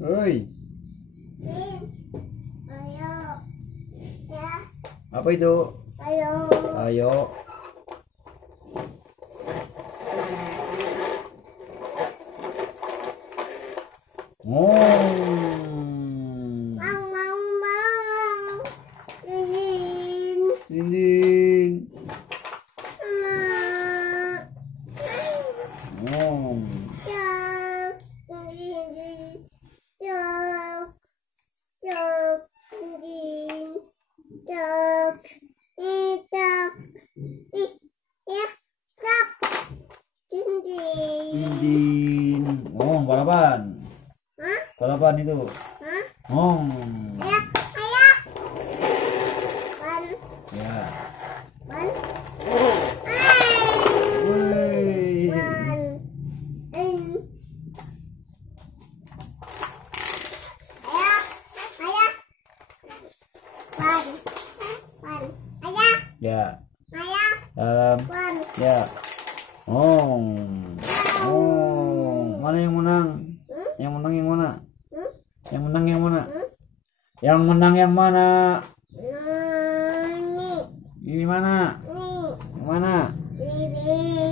Hoi. Ayo. Ya. Apa itu? Ayo. Ayo. Mau mau mau. Dinding. Dinding. Cok. Dinding. Cok. Cok. Dinding. Cok. Cok. Ya. Cok. Dinding. Dinding. Balapan. Hah? Balapan itu. Hah? Ya. Ban. Ya. Ban. Woi. Ban. Ban. Ban. Ayah. Ya. Ayah. Dalam. Ban. Ya. Mana yang menang? Yang menang yang mana? Yang menang yang mana? Yang menang yang mana? Ini. Ini mana? Ini. Yang mana? Ini.